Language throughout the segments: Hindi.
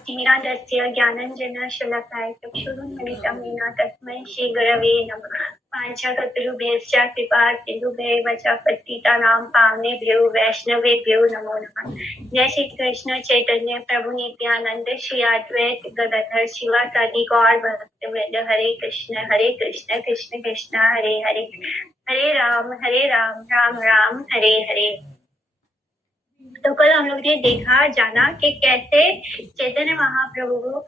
ज्ञानतिमिरान्धस्य ज्ञानाञ्जनशलाकाय चक्षुरुन्मिलितं येन तस्मै श्रीगुरवे नमः। वाञ्छाकल्पतरुभ्यश्च कृपासिन्धुभ्यैव च पतितानां पावनेभ्यो वैष्णवेभ्यो नमो नमः। जय श्री कृष्ण चैतन्य प्रभु नित्यानंद श्री अद्वैत गदाधर शिवासादि गौर भक्तवृंद। हरे कृष्ण कृष्ण कृष्ण हरे हरे, हरे राम राम राम हरे हरे। तो कल हम लोग ने देखा जाना कि कैसे चैतन्य महाप्रभु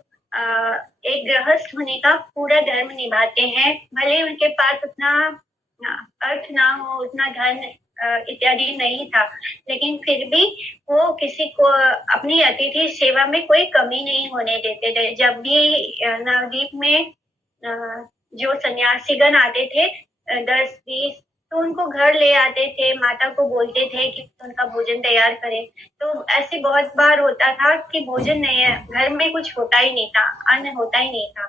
एक गृहस्थ होने का पूरा धर्म निभाते हैं। भले उनके पास उतना अर्थ ना हो, उतना धन इत्यादि नहीं था, लेकिन फिर भी वो किसी को अपनी अतिथि सेवा में कोई कमी नहीं होने देते थे। जब भी नवद्वीप में जो सन्यासीगण आते थे 10-20, तो उनको घर ले आते थे, माता को बोलते थे कि उनका भोजन तैयार करें। तो ऐसे बहुत बार होता था कि भोजन नहीं है, घर में कुछ होता ही नहीं था, अन्न होता ही नहीं था।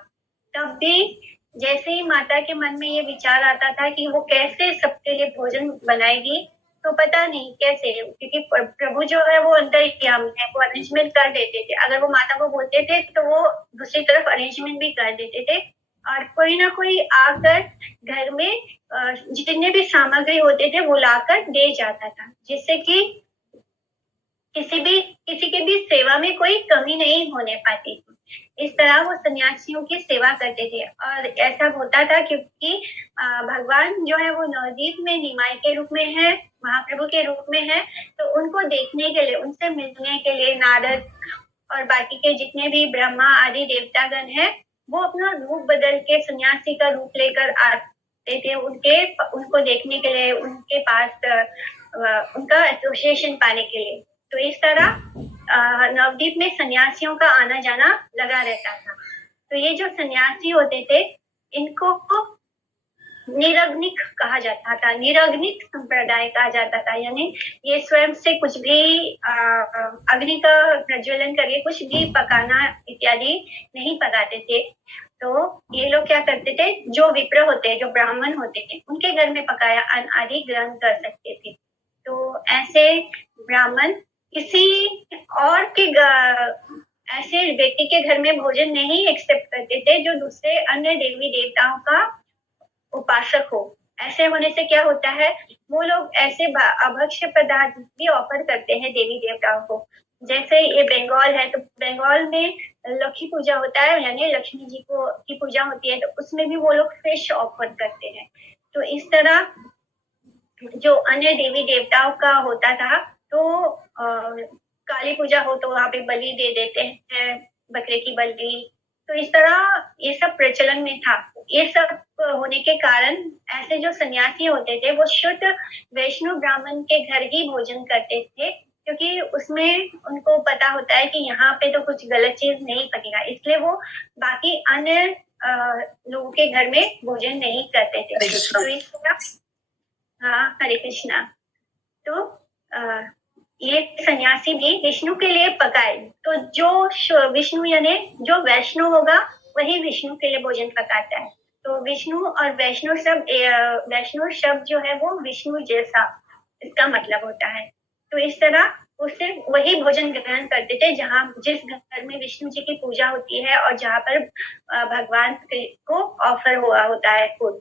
तब भी जैसे ही माता के मन में ये विचार आता था कि वो कैसे सबके लिए भोजन बनाएगी, तो पता नहीं कैसे, क्योंकि प्रभु जो है वो अंतर्यामी है, वो अरेंजमेंट कर देते थे। अगर वो माता को बोलते थे तो वो दूसरी तरफ अरेंजमेंट भी कर देते थे, और कोई ना कोई आकर घर में जितने भी सामग्री होते थे वो लाकर दे जाता था, जिससे कि किसी के भी सेवा में कोई कमी नहीं होने पाती थी। इस तरह वो सन्यासियों की सेवा करते थे। और ऐसा होता था क्योंकि भगवान जो है वो नवद्वीप में निमाई के रूप में है, महाप्रभु के रूप में है। तो उनको देखने के लिए, उनसे मिलने के लिए नारद और बाकी के जितने भी ब्रह्मा आदि देवतागण हैं, वो अपना रूप बदल के सन्यासी का रूप लेकर आते थे उनको देखने के लिए, उनके पास उनका एसोसिएशन पाने के लिए। तो इस तरह नवद्वीप में सन्यासियों का आना जाना लगा रहता था। तो ये जो सन्यासी होते थे, इनको निरग्निक कहा जाता था, निरग्निक संप्रदाय कहा जाता था। यानी ये स्वयं से कुछ भी अग्नि का प्रज्वलन करके कुछ भी पकाना इत्यादि नहीं पकाते थे। तो ये लोग क्या करते थे, जो विप्र होते, जो ब्राह्मण होते थे, उनके घर में पकाया अन्न आदि ग्रहण कर सकते थे। तो ऐसे ब्राह्मण किसी और के ऐसे व्यक्ति के घर में भोजन नहीं एक्सेप्ट करते थे जो दूसरे अन्य देवी देवताओं का उपासक हो। ऐसे होने से क्या होता है, वो लोग ऐसे अभक्ष्य पदार्थ भी ऑफर करते हैं देवी देवताओं को। जैसे ये बंगाल है, तो बंगाल में लक्ष्मी पूजा होता है, यानी लक्ष्मी जी को की पूजा होती है, तो उसमें भी वो लोग फिश ऑफर करते हैं। तो इस तरह जो अन्य देवी देवताओं का होता था, तो काली पूजा हो तो वहां पे बलि दे देते हैं, बकरे की बलि। तो इस तरह ये सब प्रचलन में था। ये सब होने के कारण ऐसे जो सन्यासी होते थे वो शुद्ध वैष्णव ब्राह्मण के घर ही भोजन करते थे, क्योंकि उसमें उनको पता होता है कि यहाँ पे तो कुछ गलत चीज नहीं पकेगा, इसलिए वो बाकी अन्य लोगों के घर में भोजन नहीं करते थे। तो इस तरह हरे कृष्णा। तो ये सन्यासी भी विष्णु के लिए पकाए। तो जो विष्णु यानी जो वैष्णव होगा वही विष्णु के लिए भोजन पकाता है। तो विष्णु और वैष्णव शब्द जो है वो विष्णु जैसा, इसका मतलब होता है। तो इस तरह उससे वही भोजन ग्रहण करते थे जिस घर में विष्णु जी की पूजा होती है और जहाँ पर भगवान को ऑफर हुआ होता है फूड।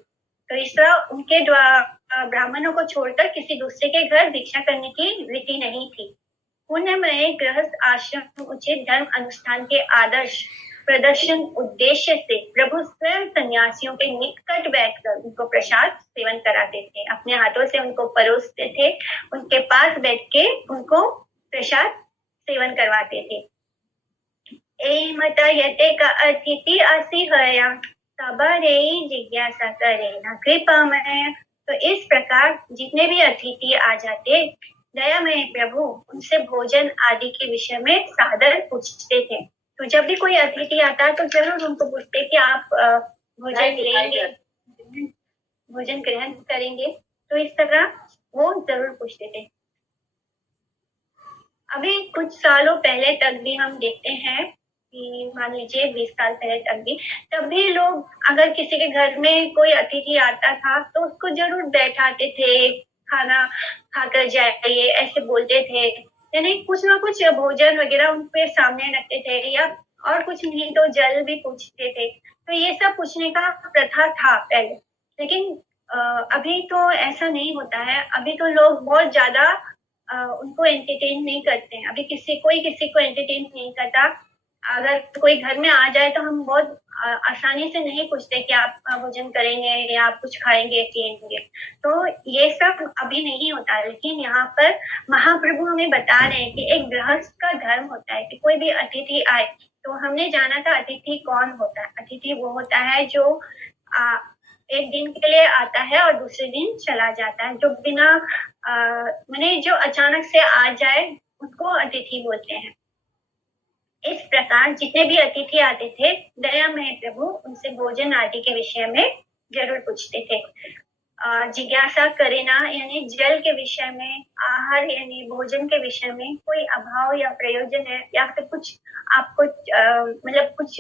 तो इस तरह उनके ब्राह्मणों को छोड़कर किसी दूसरे के घर भिक्षा करने की रीति नहीं थी। पुण्यमय गृहस्थ आश्रम उचित धर्म अनुष्ठान के आदर्श प्रदर्शन उद्देश्य से प्रभु स्वयं सन्यासियों के निकट बैठकर उनको प्रसाद सेवन कराते थे, अपने हाथों से उनको परोसते थे, उनके पास बैठ के उनको प्रसाद सेवन करवाते थे। ए मता यते का अतिथि आसी हया सबरे जिज्ञासा करे न कृपा में। तो इस प्रकार जितने भी अतिथि आ जाते, दयामय प्रभु उनसे भोजन आदि के विषय में सादर पूछते थे। तो जब भी कोई अतिथि आता तो जरूर उनको पूछते कि आप भोजन लेंगे, भोजन ग्रहण करेंगे। तो इस तरह वो जरूर पूछते थे। अभी कुछ सालों पहले तक भी हम देखते हैं कि मान लीजिए 20 साल पहले तक भी, तब भी लोग अगर किसी के घर में कोई अतिथि आता था तो उसको जरूर बैठाते थे, खाना खाकर जाइए ऐसे बोलते थे, यानी कुछ ना कुछ भोजन वगैरह उनके सामने रखते थे, या और कुछ नहीं तो जल भी पूछते थे। तो ये सब पूछने का प्रथा था पहले, लेकिन अभी तो ऐसा नहीं होता है। अभी तो लोग बहुत ज्यादा उनको एंटरटेन नहीं करते हैं। अभी कोई किसी को एंटरटेन नहीं करता। अगर कोई घर में आ जाए तो हम बहुत आसानी से नहीं पूछते कि आप भोजन करेंगे या आप कुछ खाएंगे पिएंगे। तो ये सब अभी नहीं होता है। लेकिन यहाँ पर महाप्रभु हमें बता रहे हैं कि एक गृहस्थ का धर्म होता है कि कोई भी अतिथि आए। तो हमने जाना था अतिथि कौन होता है। अतिथि वो होता है जो एक दिन के लिए आता है और दूसरे दिन चला जाता है। जो बिना माने जो अचानक से आ जाए उसको अतिथि बोलते हैं। इस प्रकार जितने भी अतिथि आते थे, दयामय प्रभु उनसे भोजन आदि के विषय में जरूर पूछते थे। जिज्ञासा करेना यानी जल के विषय में, आहार यानी भोजन के विषय में कोई अभाव या प्रयोजन है या फिर कुछ आपको मतलब कुछ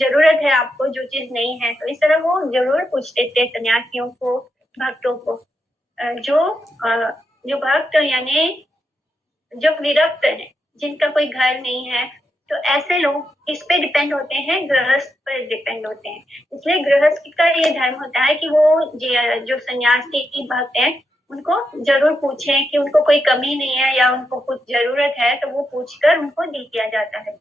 जरूरत है आपको जो चीज नहीं है, तो इस तरह वो जरूर पूछते थे सन्यासियों को, भक्तों को। जो भक्त यानी जो विरक्त है, जिनका कोई घर नहीं है, तो ऐसे लोग किस पे डिपेंड होते हैं? गृहस्थ पर डिपेंड होते हैं। इसलिए गृहस्थ का ये धर्म होता है कि वो जो सन्यासी की भक्त है उनको जरूर पूछें कि उनको कोई कमी नहीं है या उनको कुछ जरूरत है, तो वो पूछकर उनको दे दिया जाता है।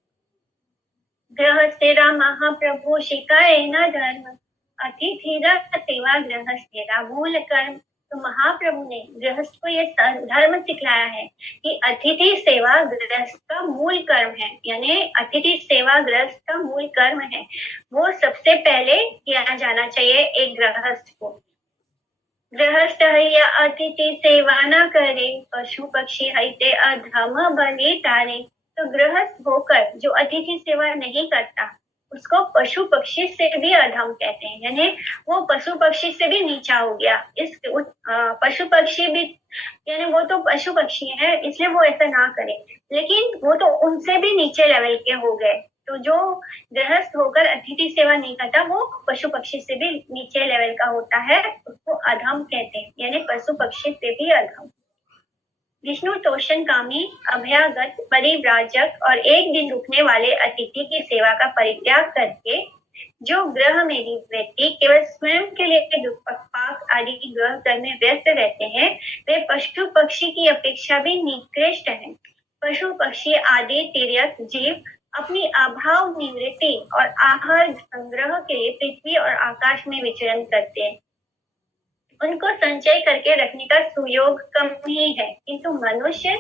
गृहस्थेरा महाप्रभु शिकाए न धर्म, अतिथिरा सेवा गृहस्थेरा मूल कर्म। तो महाप्रभु ने गृहस्थ को ये धर्म सिखलाया है कि अतिथि सेवा गृहस्थ का मूल कर्म है। यानी अतिथि सेवा गृहस्थ का मूल कर्म है, वो सबसे पहले किया जाना चाहिए एक गृहस्थ को। गृहस्थ है या अतिथि सेवा न करे, पशु पक्षी है अधम बने तारे। तो गृहस्थ होकर जो अतिथि सेवा नहीं करता उसको पशु पक्षी से भी अधम कहते हैं। यानी वो पशु पक्षी से भी नीचा हो गया। इस पशु पक्षी भी यानी वो तो पशु पक्षी है इसलिए वो ऐसा ना करे, लेकिन वो तो उनसे भी नीचे लेवल के हो गए। तो जो गृहस्थ होकर अतिथि सेवा नहीं करता वो पशु पक्षी से भी नीचे लेवल का होता है, उसको अधम कहते हैं, यानी पशु पक्षी से भी अधम। विष्णु तोषण कामी, अभयागत, परिव्राजक और एक दिन रुकने वाले अतिथि की सेवा का परित्याग करके जो गृह में व्यक्ति केवल स्वयं के लिए पाक आदि की ग्रह करने व्यस्त रहते हैं, वे पशु पक्षी की अपेक्षा भी निकृष्ट हैं। पशु पक्षी आदि तिर्यक जीव अपनी अभाव निवृत्ति और आहार संग्रह के लिए पृथ्वी और आकाश में विचरण करते हैं। उनको संचय करके रखने का सुयोग कम ही है, किंतु मनुष्य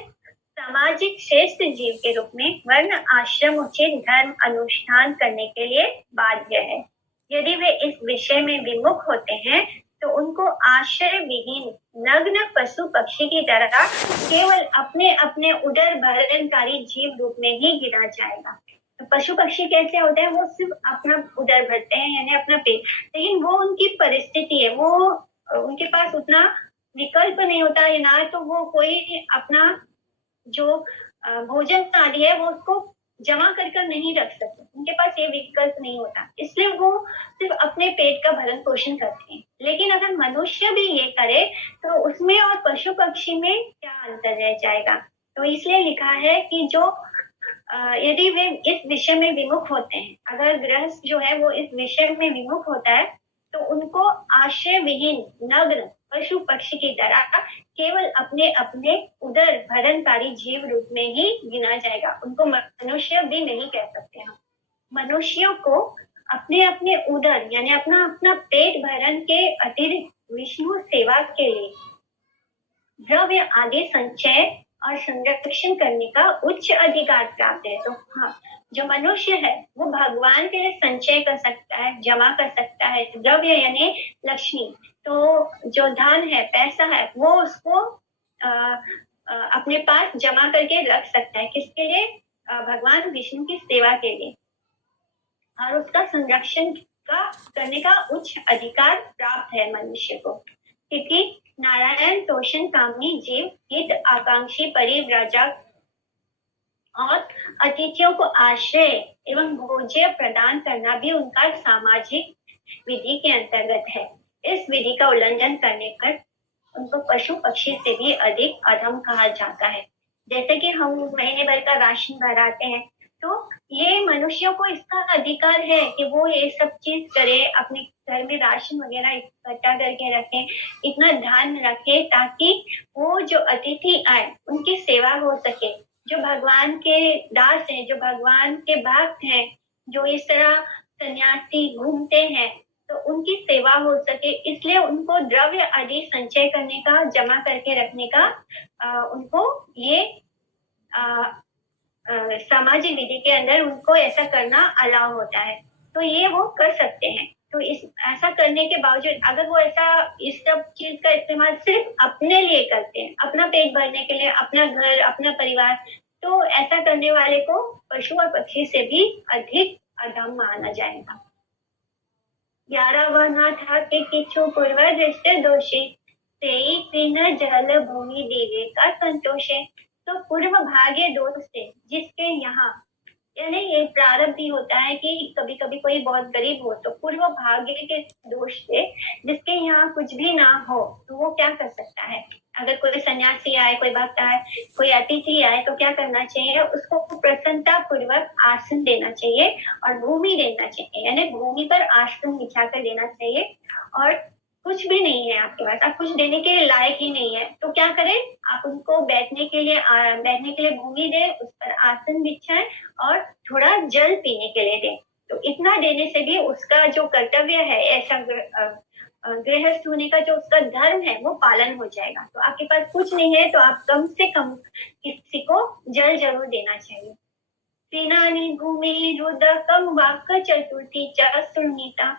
सामाजिक श्रेष्ठ जीव के रूप में वर्ण आश्रम उचित धर्म अनुष्ठान करने के लिए बाध्य है। यदि वे इस विषय में विमुख होते हैं तो उनको आश्रय विहीन नग्न पशु पक्षी की तरह केवल अपने अपने उदर भरणकारी जीव रूप में ही गिना जाएगा। तो पशु पक्षी कैसे होते हैं? वो सिर्फ अपना उदर भरते हैं यानी अपना पेट, लेकिन वो उनकी परिस्थिति है, वो उनके पास उतना विकल्प नहीं होता है ना, तो वो कोई अपना जो भोजन आदि है वो उसको जमा कर नहीं रख सकते, उनके पास ये विकल्प नहीं होता, इसलिए वो सिर्फ अपने पेट का भरण पोषण करते हैं। लेकिन अगर मनुष्य भी ये करे तो उसमें और पशु पक्षी में क्या अंतर रह जाएगा? तो इसलिए लिखा है कि जो यदि वे इस विषय में विमुख होते हैं, अगर गृहस्थ जो है वो इस विषय में विमुख होता है तो उनको आश्रय विहीन नग्न पशु पक्षी की तरह केवल अपने अपने उदर भरणकारी जीव रूप में ही गिना जाएगा। उनको मनुष्य भी नहीं कह सकते हम। मनुष्यों को अपने अपने उदर यानी अपना अपना पेट भरण के अतिरिक्त विष्णु सेवा के लिए द्रव्य आदि संचय और संरक्षण करने का उच्च अधिकार प्राप्त है। तो हाँ, जो मनुष्य है वो भगवान के लिए संचय कर सकता है, जमा कर सकता है। द्रव्य यानी लक्ष्मी, तो जो धन है, पैसा है, वो उसको अपने पास जमा करके रख सकता है। किसके लिए? भगवान विष्णु की सेवा के लिए, और उसका संरक्षण करने का उच्च अधिकार प्राप्त है मनुष्य को। क्योंकि नारायण तोषण कामी जीव हित आकांक्षी परिव्राजक और अतिथियों को आश्रय एवं भोज्य प्रदान करना भी उनका सामाजिक विधि के अंतर्गत है। इस विधि का उल्लंघन करने पर उनको पशु पक्षी से भी अधिक अधम कहा जाता है। जैसे कि हम महीने भर का राशन भराते हैं तो ये मनुष्यों को इसका अधिकार है कि वो ये सब चीज करे, अपने घर में राशन वगैरह इकट्ठा करके रखे, इतना ध्यान रखे ताकि वो जो अतिथि आए उनकी सेवा हो सके। जो भगवान के दास हैं, जो भगवान के भक्त हैं, जो इस तरह सन्यासी घूमते हैं, तो उनकी सेवा हो सके, इसलिए उनको द्रव्य आदि संचय करने का, जमा करके रखने का उनको ये सामाजिक विधि के अंदर उनको ऐसा करना अलाउ होता है। तो ये वो कर सकते हैं। तो इस ऐसा करने के बावजूद अगर वो ऐसा इस सब चीज का इस्तेमाल सिर्फ अपने लिए करते हैं, अपना पेट भरने के लिए, अपना घर, अपना परिवार, तो ऐसा करने वाले को पशु और पक्षी से भी अधिक अधम माना जाएगा। 11वां ना था कि किछु पूर्व दृष्टि दोषी तेई तीन जल भूमि देवे का संतोष है। तो पूर्व भाग्य दोष से जिसके यहाँ, यानी ये प्रारब्ध ही होता है कि कभी कभी कोई बहुत गरीब हो तो पूर्व भाग्य के दोष से जिसके यहाँ कुछ भी ना हो तो वो क्या कर सकता है। अगर कोई सन्यासी आए, कोई भक्त आए, कोई अतिथि आए तो क्या करना चाहिए, उसको प्रसन्नता पूर्वक आसन देना चाहिए और भूमि देना चाहिए, यानी भूमि पर आसन बिछा कर देना चाहिए। और कुछ भी नहीं है आपके पास, आप कुछ देने के लिए लायक ही नहीं है, तो क्या करें, आप उनको बैठने के लिए भूमि दें, उस पर आसन बिछाएं और थोड़ा जल पीने के लिए दें। तो इतना देने से भी उसका जो कर्तव्य है, ऐसा गृहस्थ होने का जो उसका धर्म है वो पालन हो जाएगा। तो आपके पास कुछ नहीं है तो आप कम से कम किसी को जल जरूर देना चाहिए। सेनानी भूमि रुदकम वाक चतुर्थी च सुनीता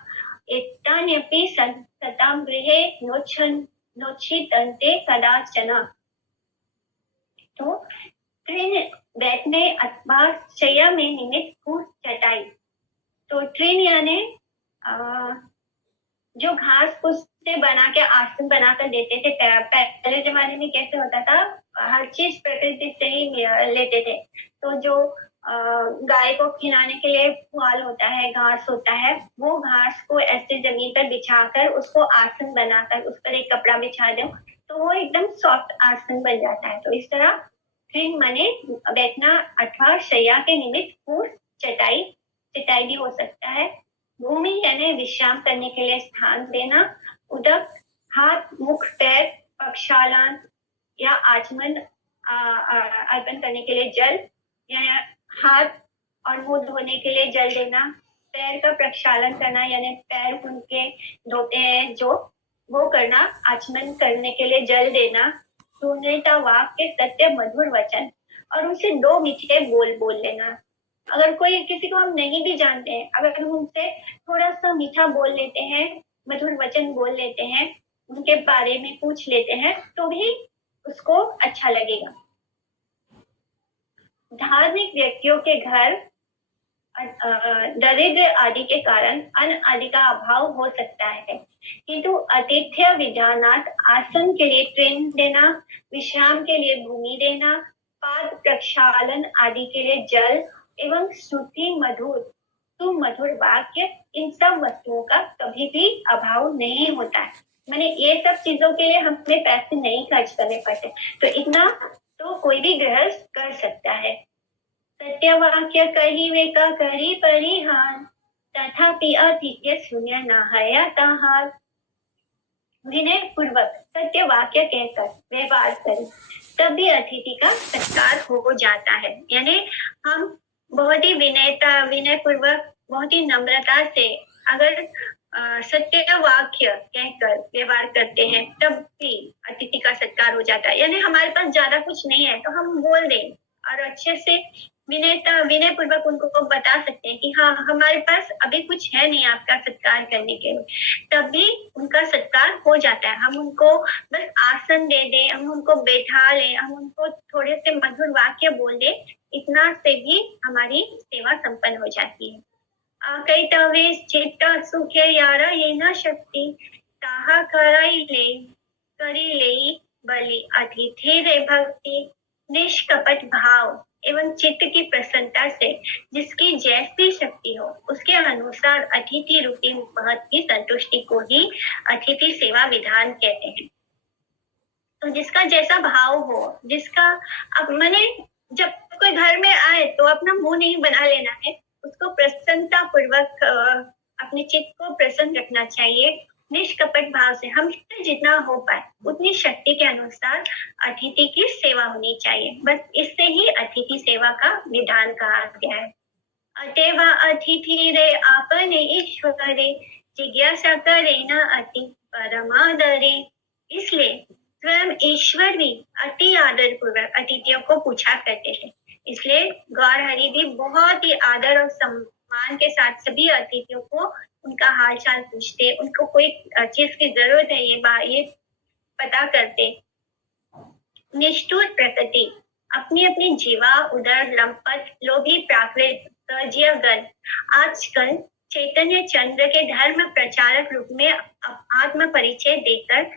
एतान्यपि सताम गृहे नोच्छितन्ते कदाचन। तो ट्रेन बैठने अथवा शैया में निमित्त फूस चटाई। तो ट्रेन यानी जो घास फूस से बना के आसन बनाकर देते थे। पहले जमाने में कैसे होता था, हर चीज प्रकृति से ही लेते थे। तो जो गाय को खिलाने के लिए पुआल होता है, घास होता है, वो घास को ऐसे जमीन पर बिछाकर उसको आसन बनाकर उस पर एक कपड़ा बिछा दो तो वो एकदम सॉफ्ट आसन बन जाता है। तो इस तरह ट्रेन माने बैठना अथवा शैया के निमित्त फूस चटाई, चटाई भी हो सकता है। भूमि यानी विश्राम करने के लिए स्थान देना। उदक हाथ, मुख, पैर, प्रक्षालन या आचमन अर्पण करने के लिए जल, या हाथ और मुंह धोने के लिए जल देना। पैर का प्रक्षालन करना यानी पैर उनके धोते हैं जो, वो करना। आचमन करने के लिए जल देना। सुनीता वाक्य सत्य मधुर वचन, और उनसे दो मीठे बोल लेना। अगर कोई किसी को हम नहीं भी जानते हैं, अगर हम उनसे थोड़ा सा मीठा बोल लेते हैं, मधुर वचन बोल लेते हैं, उनके बारे में पूछ लेते हैं तो भी उसको अच्छा लगेगा। धार्मिक व्यक्तियों के घर दरिद्र आदि के कारण अन्न आदि का अभाव हो सकता है, किंतु आतिथ्य विधानात आसन के लिए ट्रेन देना, विश्राम के लिए भूमि देना, पाद प्रक्षालन आदि के लिए जल एवं श्रुति मधुर वाक्य, इन सब वस्तुओं का कभी भी अभाव नहीं होता है। मैंने ये सब चीजों के लिए हमें पैसे नहीं खर्च करने पड़ते, तो इतना तो कोई भी गृहस्थ कर सकता है। सत्य वाक्य कही वे का करी परिहान, तथापि अतिथ्य शून्य न हया ताहार। विनय पूर्वक सत्य वाक्य कहकर व्यवहार करें तब भी अतिथि का सत्कार हो जाता है। यानी हम बहुत ही विनय पूर्वक, बहुत ही नम्रता से अगर सत्य वाक्य कहकर व्यवहार करते हैं तब भी अतिथि का सत्कार हो जाता है। यानी हमारे पास ज्यादा कुछ नहीं है तो हम बोल दें और अच्छे से विनय पूर्वक उनको बता सकते हैं कि हाँ, हमारे पास अभी कुछ है नहीं आपका सत्कार करने के लिए, तब भी उनका सत्कार हो जाता है। हम उनको बस आसन दे दें, हम उनको बैठा लें, हम उनको थोड़े से मधुर वाक्य बोल दें, इतना से भी हमारी सेवा संपन्न हो जाती है। कैतवे चित्त सुखे यारा ये न शक्ति, ताहा करी ले बलि अतिथि रे भक्ति। निष्कपट भाव एवं चित्त की प्रसन्नता से जिसकी जैसी शक्ति हो उसके अनुसार अतिथि रूपी महत की संतुष्टि को ही अतिथि सेवा विधान कहते हैं। तो जिसका जैसा भाव हो, जिसका अब मैंने जब कोई घर में आए तो अपना मुंह नहीं बना लेना है, उसको प्रसन्नता पूर्वक अपने चित्त को प्रसन्न रखना चाहिए। निष्कपट भाव से हमसे जितना हो पाए उतनी शक्ति के अनुसार अतिथि की सेवा होनी चाहिए। बस इससे ही अतिथि सेवा का विधान कहा गया है। अतएव अतिथि रे आपने ईश्वरे, जिज्ञासा करे न अति परमादरे। इसलिए स्वयं ईश्वर भी अति आदर पूर्वक अतिथियों को पूछा करते थे। इसलिए गौर हरि भी बहुत ही आदर और सम्मान के साथ सभी अतिथियों को उनका हाल चाल पूछते, उनको कोई चीज की जरूरत है ये पता करते। निष्ठुर प्रकृति अपनी अपनी जीवा उदर लंपट लोभी प्राकृत गण आजकल चैतन्य चंद्र के धर्म प्रचारक रूप में आत्म परिचय देकर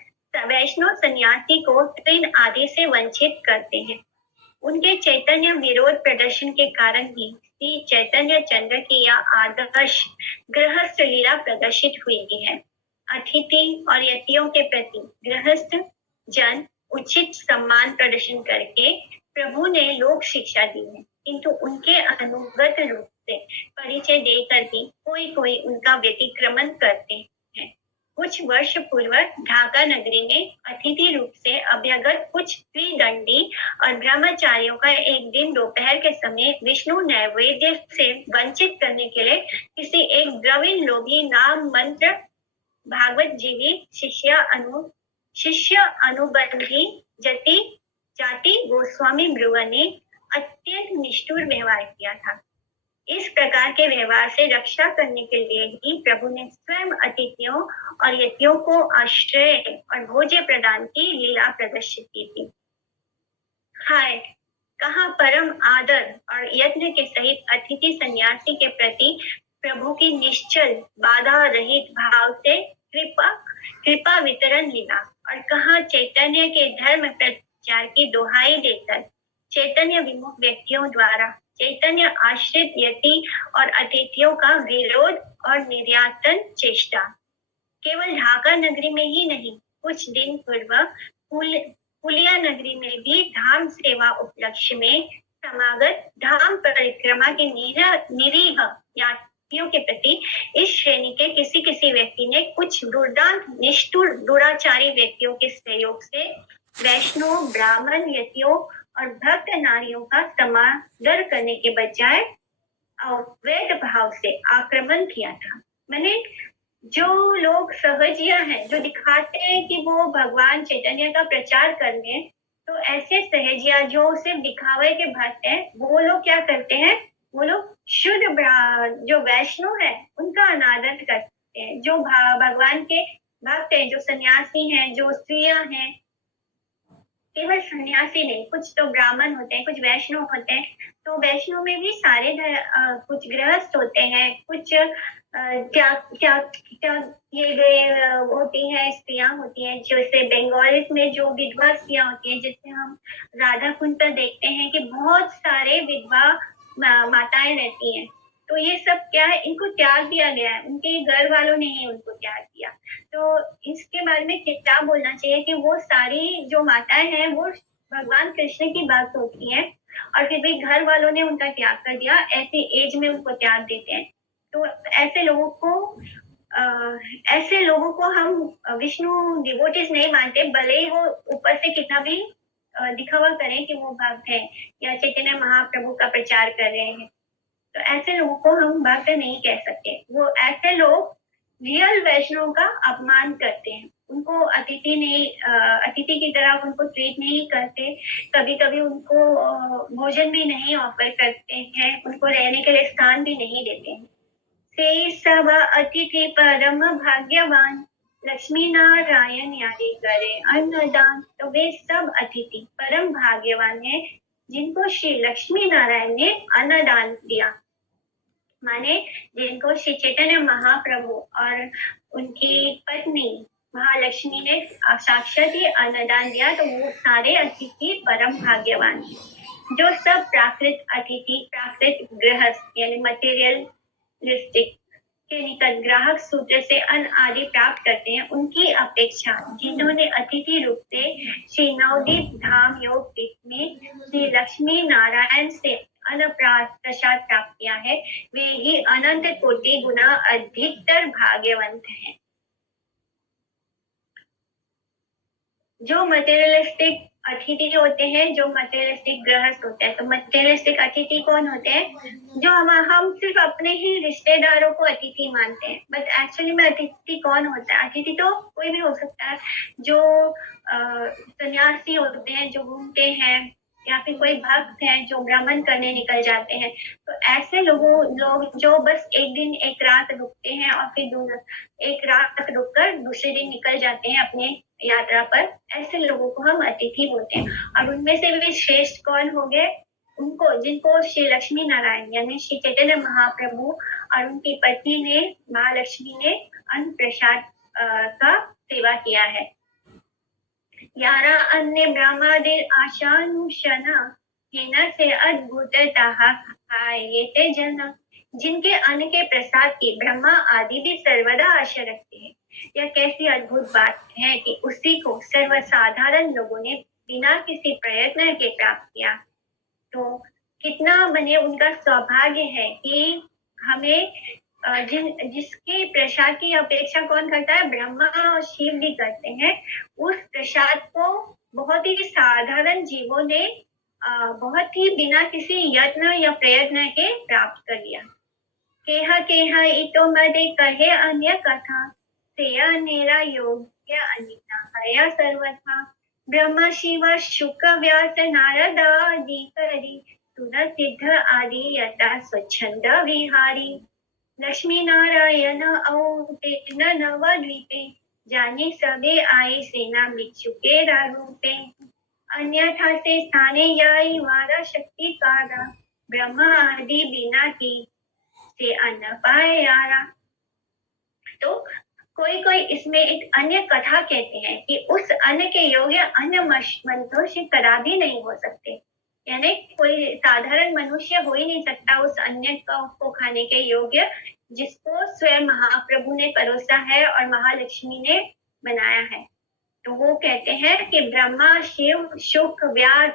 वैष्णव सन्यासी को तीन आदि से वंचित करते हैं। उनके चैतन्य विरोध प्रदर्शन के कारण ही श्री चैतन्य चंद्र की यह आदर्श गृहस्थ लीला प्रदर्शित हुई है। अतिथि और यतियों के प्रति गृहस्थ जन उचित सम्मान प्रदर्शन करके प्रभु ने लोक शिक्षा दी है, किंतु उनके अनुगत रूप से परिचय देकर भी कोई उनका व्यतिक्रमण करते हैं। कुछ वर्ष पूर्व ढाका नगरी में अतिथि रूप से अभ्यागत कुछ त्रिदंडी और ब्रह्मचारियों का एक दिन दोपहर के समय विष्णु नैवेद्य से वंचित करने के लिए किसी एक द्रविड़ लोभी नाम मंत्र भागवत जीवी शिष्य अनुबंधी जाति गोस्वामी ब्रुआ ने अत्यंत निष्ठुर व्यवहार किया था। इस प्रकार के व्यवहार से रक्षा करने के लिए ही प्रभु ने स्वयं अतिथियों और यतियों को आश्रय और भोज्य प्रदान की लीला प्रदर्शित की थी। हाय, कहाँ परम आदर और यत्न के सहित अतिथि सन्यासी के प्रति प्रभु की निश्चल बाधा रहित भाव से कृपा वितरण लीला, और कहाँ चैतन्य के धर्म प्रचार की दोहाई देकर चैतन्य विमुख व्यक्तियों द्वारा चैतन्य आश्रित यति और अतिथियों का विरोध और निर्यातन चेष्टा। केवल ढाका नगरी में ही नहीं, कुछ दिन पूर्व पुलिया नगरी में भी धाम सेवा उपलक्ष्य में समागत धाम परिक्रमा के निरीह यात्रियों के प्रति इस श्रेणी के किसी व्यक्ति ने कुछ दुर्दांत निष्ठुर दुराचारी व्यक्तियों के सहयोग से वैष्णव ब्राह्मण यतियों और भक्त नारियों का समादर करने के बजाय अवैध भाव से आक्रमण किया था। मैंने जो लोग सहजिया हैं, जो दिखाते हैं कि वो भगवान चैतन्य का प्रचार कर रहे हैं, तो ऐसे सहजिया जो सिर्फ दिखावे के भक्त हैं, वो लोग क्या करते हैं, वो लोग शुद्ध जो वैष्णव है उनका अनादर करते हैं। जो भगवान के भक्त हैं, जो सन्यासी हैं, जो स्त्रियां हैं, केवल सन्यासी नहीं, कुछ तो ब्राह्मण होते हैं, कुछ वैष्णव होते हैं। तो वैष्णव में भी सारे कुछ गृहस्थ होते हैं, कुछ त्याग किए गए होती है, स्त्रियां होती हैं। जैसे बंगाल में जो विधवा स्त्रियां होती हैं, जिससे हम राधा कुंड पर देखते हैं कि बहुत सारे विधवा माताएं रहती हैं। तो ये सब क्या है, इनको त्याग दिया गया है, उनके घर वालों ने ही उनको त्याग दिया। तो इसके बारे में क्या बोलना चाहिए कि वो सारी जो माताएं हैं वो भगवान कृष्ण की बात होती है, और फिर भी घर वालों ने उनका त्याग कर दिया, ऐसी एज में उनको त्याग देते हैं। तो ऐसे लोगों को हम विष्णु डिवोटीज नहीं मानते, भले ही वो ऊपर से कितना भी दिखावा करें कि वो भक्त है या चैतन्य महाप्रभु का प्रचार कर रहे हैं। तो ऐसे लोगों को हम भक्त नहीं कह सकते। वो ऐसे लोग रियल वैष्णव का अपमान करते हैं, उनको अतिथि की तरह उनको ट्रीट नहीं करते, कभी कभी उनको भोजन भी नहीं ऑफर करते हैं, उनको रहने के लिए स्थान भी नहीं देते हैं। से सब अतिथि परम भाग्यवान, लक्ष्मी नारायण यारी करे अन्नदान। तो वे सब अतिथि परम भाग्यवान है जिनको श्री लक्ष्मी नारायण ने अन्नदान दिया, माने जिनको श्री चैतन्य महाप्रभु और उनकी पत्नी महालक्ष्मी ने साक्षात ही अन्नदान दिया। तो वो सारे अतिथि परम भाग्यवान है। जो सब प्राकृत अतिथि, प्राकृत गृहस्थ यानी मटेरियलिस्टिक के निकट ग्राहक सूत्र से अन्न आदि प्राप्त करते हैं, उनकी अपेक्षा जिन्होंने अतिथि रूप से श्री नवदीप धाम योग पीठ में श्री लक्ष्मी नारायण से अन्न प्रसाद प्राप्त किया है, वे ही अनंत कोटि गुना अधिकतर भाग्यवंत हैं। जो मटेरियलिस्टिक अतिथि होते हैं, जो मटेरियलिस्टिक गृहस्थ होते हैं, तो मटेरियलिस्टिक अतिथि कौन होते हैं? जो हम सिर्फ अपने ही रिश्तेदारों को अतिथि मानते हैं, बट एक्चुअली में अतिथि कौन होता है? अतिथि तो कोई भी हो सकता है, जो सन्यासी होते हैं, जो घूमते हैं, या फिर कोई भक्त है जो भ्रमण करने निकल जाते हैं। तो ऐसे लोग जो बस एक दिन एक रात रुकते हैं और फिर एक रात रुककर दूसरे दिन निकल जाते हैं अपने यात्रा पर, ऐसे लोगों को हम अतिथि बोलते हैं। और उनमें से भी श्रेष्ठ कौन हो गए? उनको जिनको श्री लक्ष्मी नारायण यानी श्री चैतन्य महाप्रभु और उनकी पत्नी ने महालक्ष्मी ने अन्न प्रसाद का सेवा किया है। यारा अन्य ब्रह्मादि आशानुशना हेना से अद्भुततः खायते जन, जिनके अन्न के प्रसाद की ब्रह्मा आदि भी सर्वदा आशा रखते हैं। यह कैसी अद्भुत बात है कि उसी को सर्वसाधारण लोगों ने बिना किसी प्रयत्न के प्राप्त किया। तो कितना बने उनका सौभाग्य है कि हमें जिसके प्रसाद की अपेक्षा कौन करता है? ब्रह्मा और शिव भी करते हैं। उस प्रसाद को बहुत ही साधारण जीवों ने बहुत ही बिना किसी यत्न या प्रयत्न के प्राप्त कर लिया। केहा इतो मदे कहे अन्य कथा से नेरा योग्य अनिता हया सर्वथा, ब्रह्मा शिव शुक व्यास नारद आदि करी सुर सिद्ध आदि यथा स्वच्छंद विहारी, लक्ष्मी नारायण अवतीर्ण नवद्वीपे जाने सबे आए सेना भिक्षुके रूपे, अन्यथा से स्थाने याई वारा शक्ति कारा, ब्रह्मा आदि बिना की से अन्न पाए यारा। तो कोई इसमें एक अन्य कथा कहते हैं कि उस अन्न के योग्य अन्य मनुष्य कदापि नहीं हो सकते, यानी कोई साधारण मनुष्य हो ही नहीं सकता उस अन्न को खाने के योग्य जिसको स्वयं महाप्रभु ने परोसा है और महालक्ष्मी ने बनाया है। तो वो कहते हैं कि ब्रह्मा शिव शुक व्यास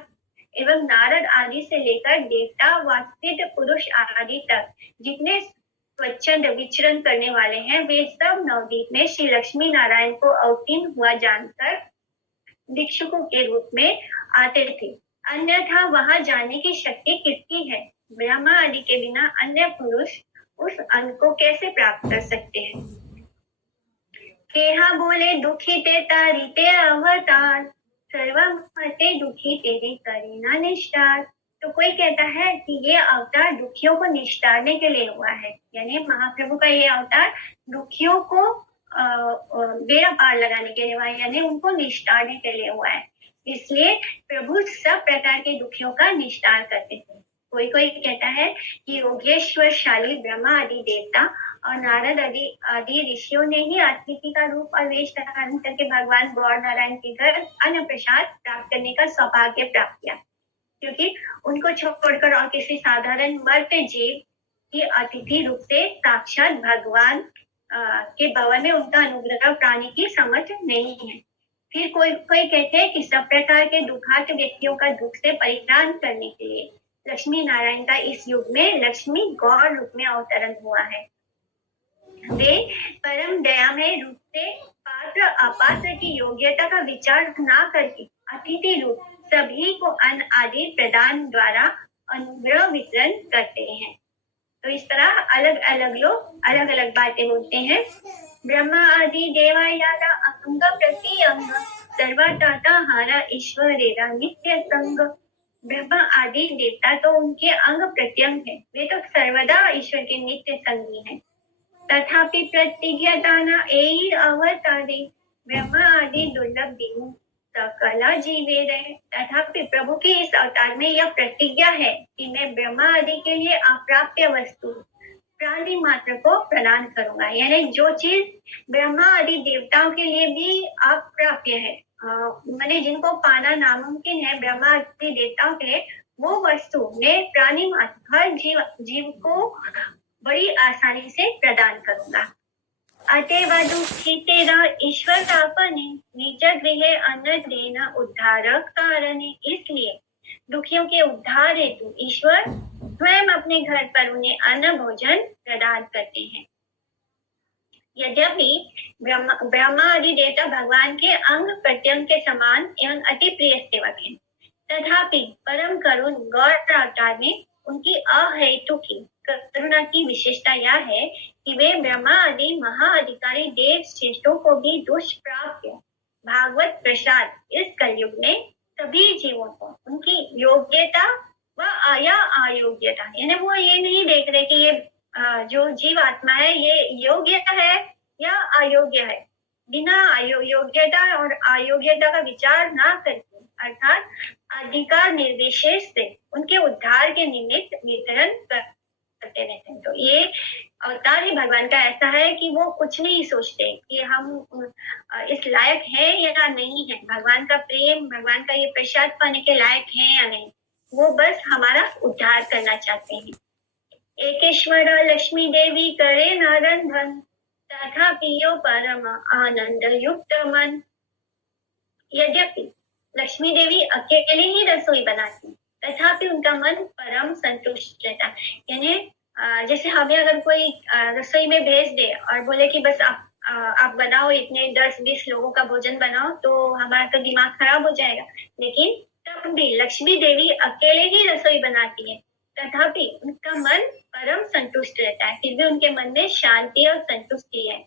एवं नारद आदि से लेकर देवता व सिद्ध पुरुष आदि तक जितने स्वच्छंद विचरण करने वाले हैं, वे सब नवदीप में श्री लक्ष्मी नारायण को अवतीर्ण हुआ जानकर भिक्षुकों के रूप में आते थे। अन्यथा वहां जाने की शक्ति किसकी है? ब्रह्मा आदि के बिना अन्य पुरुष उस अन्न को कैसे प्राप्त कर सकते हैं? केहा बोले दुखी ते तारी ते अवतार, सर्वमते दुखी तेरी करीना निष्ठार। तो कोई कहता है कि ये अवतार दुखियों को निष्ठारने के लिए हुआ है, यानी महाप्रभु का ये अवतार दुखियों को बेड़ा पार लगाने के लिए हुआ है, यानी उनको निष्ठारने के लिए हुआ है। इसलिए प्रभु सब प्रकार के दुखियों का निष्ठार करते थे। कोई कहता है कि योगेश्वर शाली ब्रह्मा आदि देवता और नारद आदि ऋषियों ने ही अतिथि का रूप और वेश धारण करके भगवान गौर नारायण के घर अन्न प्रसाद प्राप्त करने का सौभाग्य प्राप्त किया, क्योंकि उनको छोड़कर और किसी साधारण मर्त्य जीव की अतिथि रूप से साक्षात भगवान के भवन में उनका अनुग्रह प्राणी की समझ नहीं है। फिर कोई कहते हैं कि सब प्रकार के दुखार्त व्यक्तियों का दुख से परित्राण करने के लिए लक्ष्मी नारायण का इस युग में लक्ष्मी गौर रूप में अवतरण हुआ है। वे परम दयामय रूप से पात्र अपात्र की योग्यता का विचार ना करके अतिथि रूप सभी को अन्न आदि प्रदान द्वारा अनुग्रह वितरण करते हैं। तो इस तरह अलग अलग लोग अलग अलग बातें बोलते हैं। ब्रह्मा आदि देवायादा अंग प्रति अंग सर्वदाता हारा ईश्वरेरा नित्य संग। ब्रह्मा आदि देवता तो उनके अंग प्रत्यंग है, वे तो सर्वदा ईश्वर के नित्य संगी हैं। तथापि प्रतिज्ञादाना एई अवतारे ब्रह्मा आदि दुर्लभ दिन सकला जीवे रहे। तथापि प्रभु की इस अवतार में यह प्रतिज्ञा है कि मैं ब्रह्मा आदि के लिए अप्राप्य वस्तु प्राणी मात्र को प्रदान करूंगा, यानी जो चीज ब्रह्मा आदि देवताओं के लिए भी अप्राप्य है, मैंने जिनको पाना नामुमकिन है ब्रह्मा आदि देवताओं के लिए, वो वस्तु मैं प्राणी मात्र हर जीव को बड़ी आसानी से प्रदान करूंगा। अतेवदुःखितेन ईश्वरापने निज गृहे अन्न देना उद्धारक कारणे। इसलिए दुखियों के उद्धार हेतु ईश्वर स्वयं अपने घर पर उन्हें अन्न भोजन प्रदान करते हैं। यद्यपि ब्रह्मा आदि देवता भगवान के अंग प्रत्यंग के समान एवं अति प्रिय सेवक हैं, तथापि परम करुण गौर अवतार में उनकी अहेतु की करुणा की विशेषता यह है कि वे ब्रह्मा आदि महाअधिकारी देव श्रेष्ठों को भी दुष्प्राप्य भागवत प्रसाद इस कलयुग में सभी जीवों को उनकी योग्यता व अयोग्यता, यानी वो ये नहीं देख रहे कि ये जो जीव आत्मा है ये योग्य है या अयोग्य है, बिना योग्यता और अयोग्यता का विचार ना करके अर्थात अधिकार निर्विशेष से उनके उद्धार के निमित्त वितरण करते रहते हैं। तो ये अवतार ही भगवान का ऐसा है कि वो कुछ नहीं सोचते कि हम इस लायक है या नहीं है, भगवान का प्रेम, भगवान का ये प्रसाद पाने के लायक है या नहीं, वो बस हमारा उद्धार करना चाहते हैं। एकेश्वरा लक्ष्मी देवी करे नरंधन तथा पियो परम आनंद युक्त मन। यद्यपि लक्ष्मी देवी अकेले ही रसोई बनाती तथापि उनका मन परम संतुष्ट रहता। यानी जैसे हमें अगर कोई रसोई में भेज दे और बोले कि बस आप बनाओ, इतने 10-20 लोगों का भोजन बनाओ, तो हमारा तो दिमाग खराब हो जाएगा। लेकिन तब भी लक्ष्मी देवी अकेले ही रसोई बनाती है तथापि उनका मन परम संतुष्ट रहता है, फिर भी उनके मन में शांति और संतुष्टि है।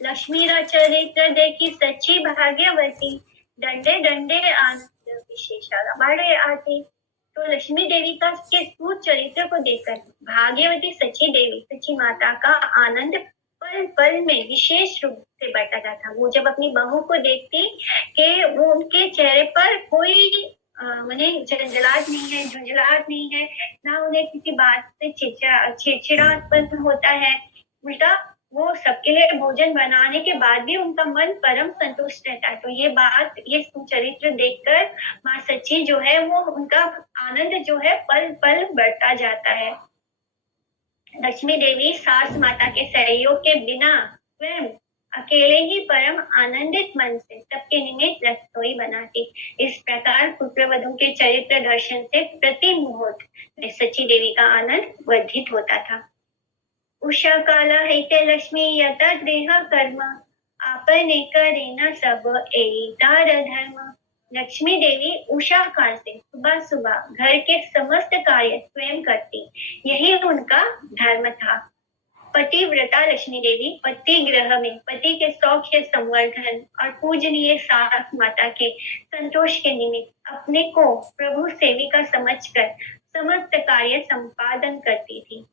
लक्ष्मी रा चरित्र देखी सच्ची भाग्यवती डंडे डंडे आनंद विशेषा बड़े आती। तो लक्ष्मी देवी का के चरित्र को देखकर भाग्यवती सच्ची देवी, सच्ची माता का आनंद पल पल में विशेष रूप से बढ़ता जाता। वो जब अपनी बहू को देखती कि वो उनके चेहरे पर कोई उन्हें झंझलाहट नहीं है, झुंझलाहट नहीं है, ना उन्हें किसी बात से चिड़चिड़ापन होता है, उल्टा वो सबके लिए भोजन बनाने के बाद भी उनका मन परम संतुष्ट रहता है। तो ये बात, ये चरित्र देखकर माँ सच्ची जो है वो उनका आनंद जो है पल पल बढ़ता जाता है। लक्ष्मी देवी सास माता के सहयोग के बिना स्वयं अकेले ही परम आनंदित मन से सबके निमित्त रसोई बनाती। इस प्रकार पुत्रवधू के चरित्र दर्शन से प्रति मुहूर्त में सच्ची देवी का आनंद वर्धित होता था। उषा काला हैते लक्ष्मी यथा गृह कर्म आपने करे न सब एतार धर्म। लक्ष्मी देवी उषा काल से सुबह सुबह घर के समस्त कार्य स्वयं करती, यही उनका धर्म था। पतिव्रता लक्ष्मी देवी पति गृह में पति के सौख्य संवर्धन और पूजनीय सास माता के संतोष के निमित्त अपने को प्रभु सेविका समझकर समस्त कार्य संपादन करती थी।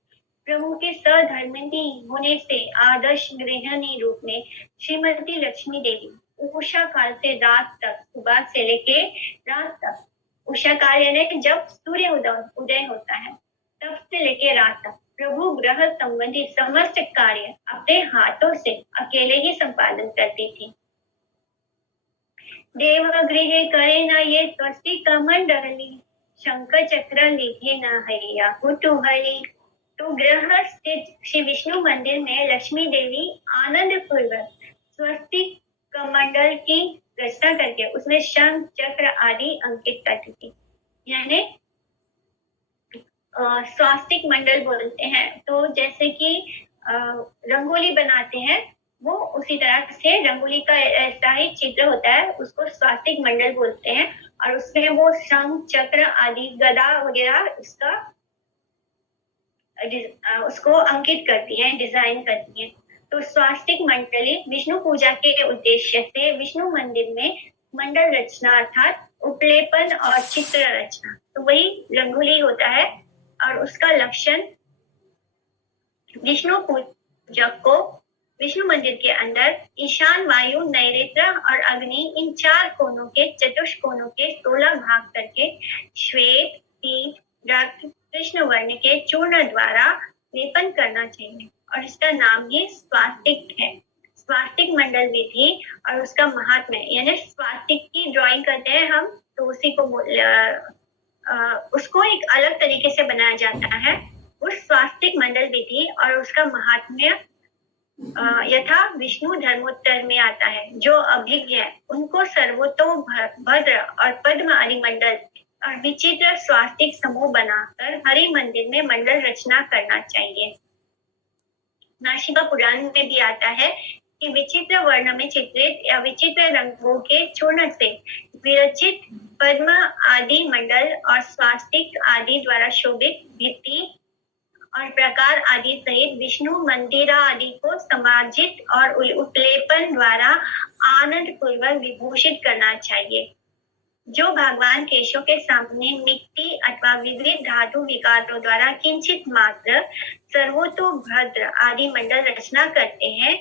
प्रभु के सधर्मिणी होने से आदर्श गृहिणी रूप में श्रीमती लक्ष्मी देवी उषा काल से रात तक, सुबह से लेके रात तक, उषा काल यानी जब सूर्य उदय होता है तब से लेके रात तक प्रभु ग्रह संबंधी समस्त कार्य अपने हाथों से अकेले ही संपादन करती थी। देव गृह करे न ये स्वस्ति कमंडली शंख चक्र लिखे न हैया कुतूहली। तो गृह स्थित श्री विष्णु मंदिर में लक्ष्मी देवी आनंद पूर्वक स्वस्तिक कमंडल की रचना करके उसमें शंख चक्र आदि अंकित करती थी। यानी स्वास्तिक मंडल बोलते हैं, तो जैसे कि रंगोली बनाते हैं वो उसी तरह से रंगोली का ऐसा ही चित्र होता है, उसको स्वास्तिक मंडल बोलते हैं। और उसमें वो शंख चक्र आदि गदा वगैरह उसको अंकित करती है, डिजाइन करती है। तो स्वास्तिक मंडली विष्णु पूजा के उद्देश्य से विष्णु मंदिर में मंडल रचना अर्थात उपलेपन और चित्र रचना, तो वही रंगोली होता है। और उसका लक्षण विष्णु पूजक को विष्णु मंदिर के अंदर ईशान, वायु, नैऋत्य और अग्नि इन 4 कोनों के चतुष्कोणों के 16 भाग करके श्वेत, पीत, रक्त, कृष्ण वर्ण के चूर्ण द्वारा लेपन करना चाहिए और इसका नाम ही स्वास्तिक है। स्वास्तिक मंडल विधि और उसका महात्म्य, यानी स्वास्तिक की ड्राइंग करते हैं हम, तो उसी को उसको एक अलग तरीके से बनाया जाता है उस स्वास्तिक मंडल विधि और उसका महात्म्य यथा विष्णु धर्मोत्तर में आता है। जो अभिज्ञ है उनको सर्वतोभद्र और पद्म आदि मंडल और विचित्र स्वास्तिक समूह बनाकर हरि मंदिर में मंडल रचना करना चाहिए। नाशिका पुराण में भी आता है कि विचित्र वर्ण में चित्रित या विचित्र रंगों के चूर्ण से विरचित पद्म आदि मंडल और स्वास्तिक आदि द्वारा शोभित भित्ति और प्रकार आदि सहित विष्णु मंदिर आदि को समार्जित और उपलेपन द्वारा आनंद पूर्वक विभूषित करना चाहिए। जो भगवान केशव के सामने मिट्टी अथवा विविध धातु विकारों द्वारा किंचित मात्र सर्वतोभद्र आदि मंडल रचना करते हैं,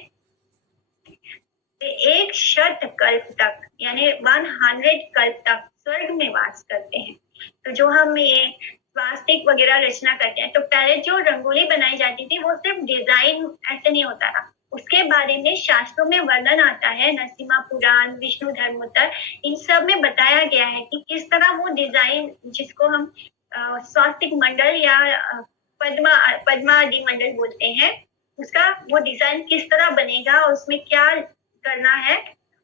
वे 100 कल्प तक यानी 100 कल्प तक स्वर्ग में वास करते हैं। तो जो हम ये स्वास्तिक वगैरह रचना करते हैं, तो पहले जो रंगोली बनाई जाती थी वो सिर्फ डिजाइन ऐसे नहीं होता था, उसके बारे में शास्त्रों में वर्णन आता है। नरसिम्हा पुराण, विष्णु धर्मोत्तर, इन सब में बताया गया है कि किस तरह वो डिजाइन, जिसको हम स्वास्तिक मंडल या पद्मादि मंडल बोलते हैं, उसका वो डिजाइन किस तरह बनेगा, उसमें क्या करना है,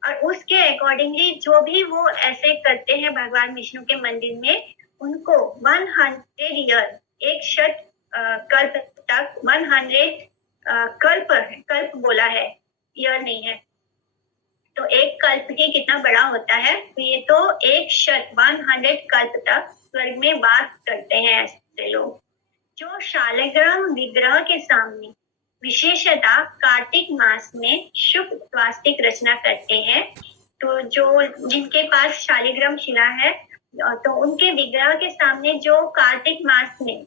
और उसके अकॉर्डिंगली जो भी वो ऐसे करते हैं भगवान विष्णु के मंदिर में, उनको 100 ईयर 100 कल्प तक 100 कल्प बोला है, ईयर नहीं है। तो एक कल्प ही कितना बड़ा होता है, तो ये तो 100 कल्प तक स्वर्ग में वास करते हैं ऐसे लोग। जो शालिग्राम विग्रह के सामने विशेषतः कार्तिक मास में शुभ स्वास्तिक रचना करते हैं, तो जो जिनके पास शालिग्राम शिला है, तो उनके विग्रह के सामने जो कार्तिक मास में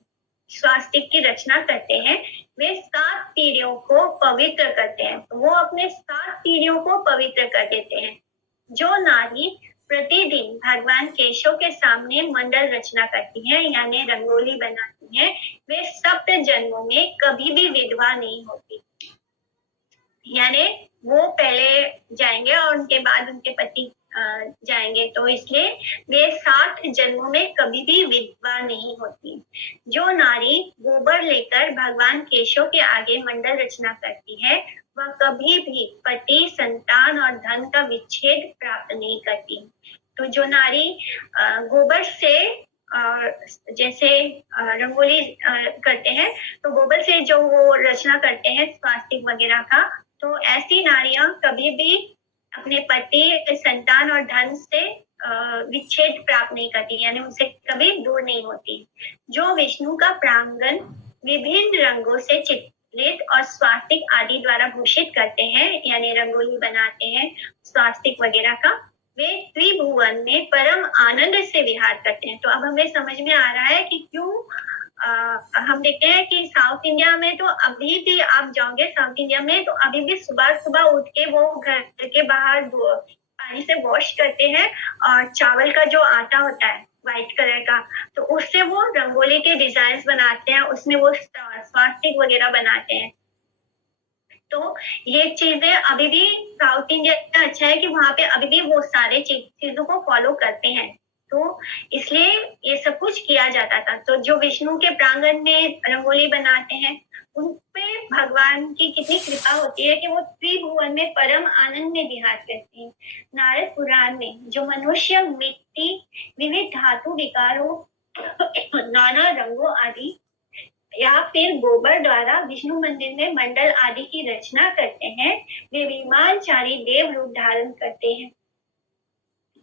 स्वास्तिक की रचना करते हैं, वे 7 पीढ़ियों को पवित्र करते हैं। तो वो अपने 7 पीढ़ियों को पवित्र कर देते हैं। जो नारी प्रतिदिन भगवान केशव के सामने मंडल रचना करती है यानी रंगोली बनाती है, वे 7 जन्मों में कभी भी विधवा नहीं होती। यानी वो पहले जाएंगे और उनके बाद उनके पति जाएंगे, तो इसलिए वे 7 जन्मों में कभी भी विधवा नहीं होती। जो नारी गोबर लेकर भगवान केशव के आगे मंडल रचना करती है, वह कभी भी पति, संतान और धन का विच्छेद प्राप्त नहीं करती। तो जो नारी गोबर से जैसे रंगोली करते हैं, तो गोबर से जो वो रचना करते हैं स्वास्तिक वगैरह का, तो ऐसी नारियां कभी भी अपने पति, संतान और धन से विच्छेद प्राप्त नहीं करती, यानी उनसे कभी दूर नहीं होती। जो विष्णु का प्रांगण विभिन्न रंगों से चित्रित और स्वास्तिक आदि द्वारा भूषित करते हैं, यानी रंगोली बनाते हैं स्वास्तिक वगैरह का, वे त्रिभुवन में परम आनंद से विहार करते हैं। तो अब हमें समझ में आ रहा है कि क्यों हम देखते हैं कि साउथ इंडिया में तो अभी भी आप जाओगे साउथ इंडिया में, तो अभी भी सुबह सुबह उठ के वो घर के बाहर पानी से वॉश करते हैं, और चावल का जो आटा होता है व्हाइट कलर का, तो उससे वो रंगोली के डिजाइन बनाते हैं, उसमें वो स्वास्तिक वगैरह बनाते हैं। तो ये चीजें अभी भी साउथ इंडिया का अच्छा है कि वहां पे अभी भी वो सारे चीजों को फॉलो करते हैं, तो इसलिए ये सब कुछ किया जाता था। तो जो विष्णु के प्रांगण में रंगोली बनाते हैं, उन पे भगवान की कितनी कृपा होती है कि वो त्रिभुवन में परम आनंद में विहार करते हैं। नारद पुराण में जो मनुष्य मिट्टी, विविध धातु विकारों, नाना रंगों आदि या फिर गोबर द्वारा विष्णु मंदिर में मंडल आदि की रचना करते हैं, वे विमानचारी देव रूप धारण करते हैं।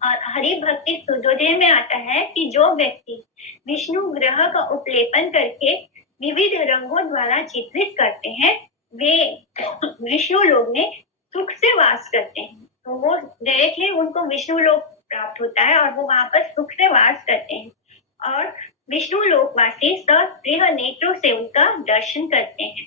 और हरि भक्ति सूर्योदय में आता है कि जो व्यक्ति विष्णु ग्रह का उपलेपन करके विविध रंगों द्वारा चित्रित करते हैं, वे विष्णु लोक में सुख से वास करते हैं। तो वो डायरेक्टली उनको विष्णु लोक प्राप्त होता है और वो वहां पर सुख से वास करते हैं, और विष्णु लोकवासी सप्रिय नेत्रों से उनका दर्शन करते हैं।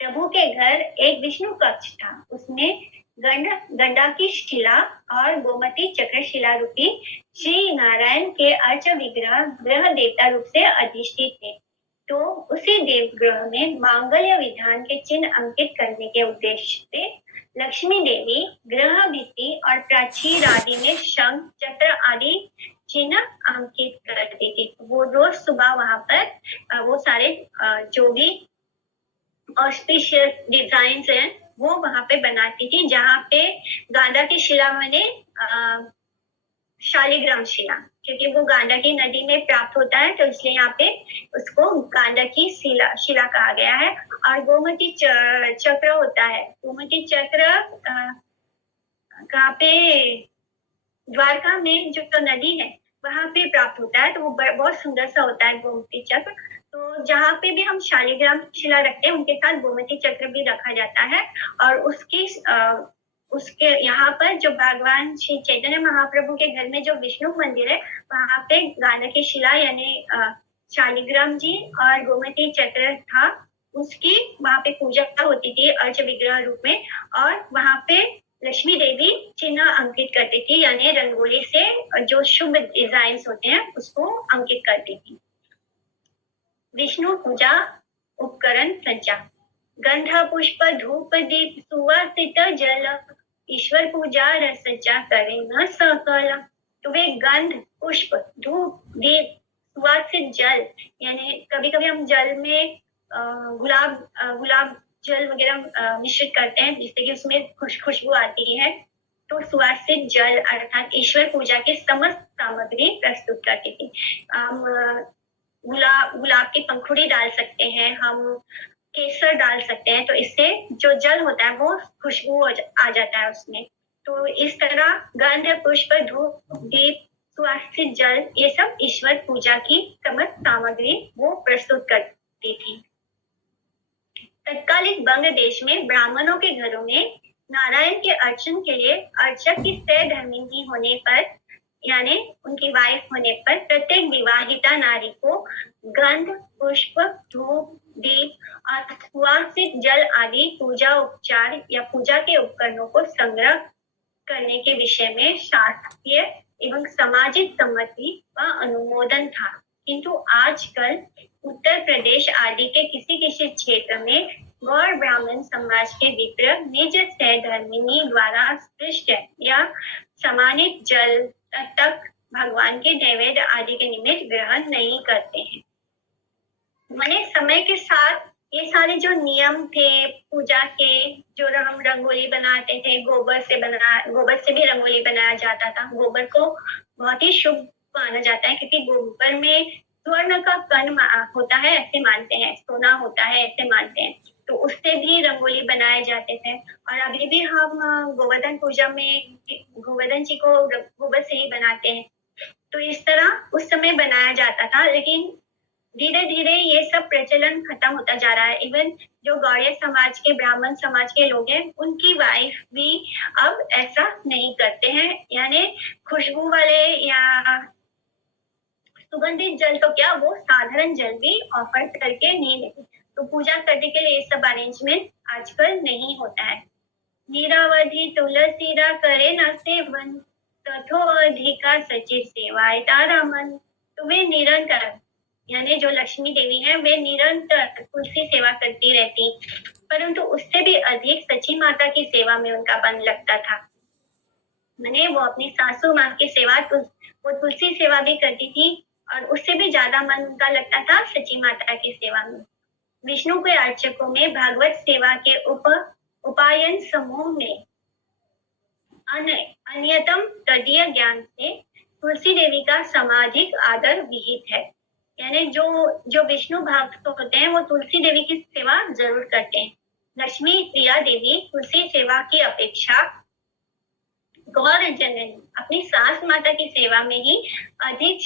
प्रभु के घर एक विष्णु कक्ष था, उसमें गंडा की शिला और गोमती चक्र शिला रूपी श्री नारायण के अर्च विग्रह ग्रह देवता रूप से अधिष्ठित थे। तो उसी देवग्रह में मांगल्य विधान के चिन्ह अंकित करने के उद्देश्य से लक्ष्मी देवी ग्रह भित्ति और प्राचीर आदि में शंख, चक्र आदि चिन्ह अंकित करती थी। वो रोज सुबह वहां पर वो सारे जो भी ऑस्पिशियस डिजाइन है वो वहां पे बनाती थी, जहाँ पे गांधा की शिला मैंने शालिग्राम शिला, क्योंकि वो गांडा की नदी में प्राप्त होता है, तो इसलिए यहाँ पे उसको गांडा की शिला कहा गया है। और गोमती चक्र होता है, गोमती चक्र कहाँ पे, द्वारका में जो नदी है वहां पे प्राप्त होता है, तो वो बहुत सुंदर सा होता है गोमती चक्र। तो जहाँ पे भी हम शालिग्राम शिला रखते हैं उनके साथ गोमती चक्र भी रखा जाता है। और उसके यहाँ पर जो भगवान श्री चैतन्य महाप्रभु के घर में जो विष्णु मंदिर है वहां पे गांधा की शिला यानी शालिग्राम जी और गोमती चक्र था, उसकी वहां पे पूजा होती थी अर्च विग्रह रूप में। और वहां पे लक्ष्मी देवी चिन्ह अंकित करती थी, यानी रंगोली से जो शुभ डिजाइन होते हैं उसको अंकित करती थी। विष्णु पूजा उपकरण सज्जा, गंध पुष्प धूप दीप सुवासित जल, ईश्वर पूजा रसज्जा करे न सकल। तो वे गंध पुष्प धूप दीप सुवासित जल, यानी कभी कभी हम जल में गुलाब जल वगैरह मिश्रित करते हैं जिससे कि उसमें खुशबू आती है। तो सुवासित जल अर्थात ईश्वर पूजा की समस्त सामग्री प्रस्तुत करती थी। हम गुलाब की पंखुड़ी डाल सकते हैं, हम केसर डाल सकते हैं, तो इससे जो जल होता है वो खुशबू आ जाता है उसमें। तो इस तरह गंध पुष्प धूप दीप सुवासित जल ये सब ईश्वर पूजा की समस्त सामग्री वो प्रस्तुत करती थी। तत्कालिक बंग देश में ब्राह्मणों के घरों में नारायण के अर्चन के लिए अर्चक की सहधर्मिणी होने पर यानी उनकी वाइफ होने पर प्रत्येक विवाहिता नारी को गंध पुष्प धूप दीप और सुवासित जल आदि पूजा उपचार या पूजा के उपकरणों को संग्रह करने के विषय में शास्त्रीय एवं सामाजिक सम्मति व अनुमोदन था। किंतु आजकल उत्तर प्रदेश आदि के किसी क्षेत्र में गौर ब्राह्मण समाज के विप्र निज सहधर्मिणी द्वारा सृष्ट या सम्मानित जल तक भगवान के नैवेद्य आदि के निमित्त ग्रहण नहीं करते हैं। मैंने समय के साथ ये सारे जो नियम थे पूजा के, जो हम रंगोली बनाते थे गोबर से भी रंगोली बनाया जाता था। गोबर को बहुत ही शुभ माना जाता है क्योंकि गोबर में स्वर्ण का कण होता है ऐसे मानते हैं, सोना होता है ऐसे मानते हैं, तो उससे भी रंगोली बनाए जाते थे। और अभी भी हम गोवर्धन पूजा में गोवर्धन जी को गोबर से ही बनाते हैं। तो इस तरह उस समय बनाया जाता था, लेकिन धीरे धीरे ये सब प्रचलन खत्म होता जा रहा है। इवन जो गौड़िया समाज के ब्राह्मण समाज के लोग हैं उनकी वाइफ भी अब ऐसा नहीं करते हैं, यानी खुशबू वाले या सुगंधित जल तो क्या वो साधारण जल भी ऑफर करके नहीं लेते। तो पूजा करने के लिए ये सब अरेंजमेंट आजकल नहीं होता है। नीरावधि तुलसीरा करे न सेवन तथो अधिका सचित सेवाए तारामन। तो वे निरंतर यानी जो लक्ष्मी देवी है वे निरंतर तुलसी सेवा करती रहती, परंतु उससे भी अधिक सची माता की सेवा में उनका मन लगता था। मैंने वो अपनी सासू माँ की सेवा वो तुलसी सेवा भी करती थी और उससे भी ज्यादा मन उनका लगता था सची माता की सेवा में। विष्णु के अर्चकों में भागवत सेवा के उपायन समूह में अन्यतम तदीय ज्ञान से तुलसी देवी का समाधिक आदर विहित है। यानी जो विष्णु भक्त होते हैं वो तुलसी देवी की सेवा जरूर करते हैं। लक्ष्मी प्रिया देवी तुलसी सेवा की अपेक्षा गौर जननी अपनी सास माता की सेवा में ही अधिक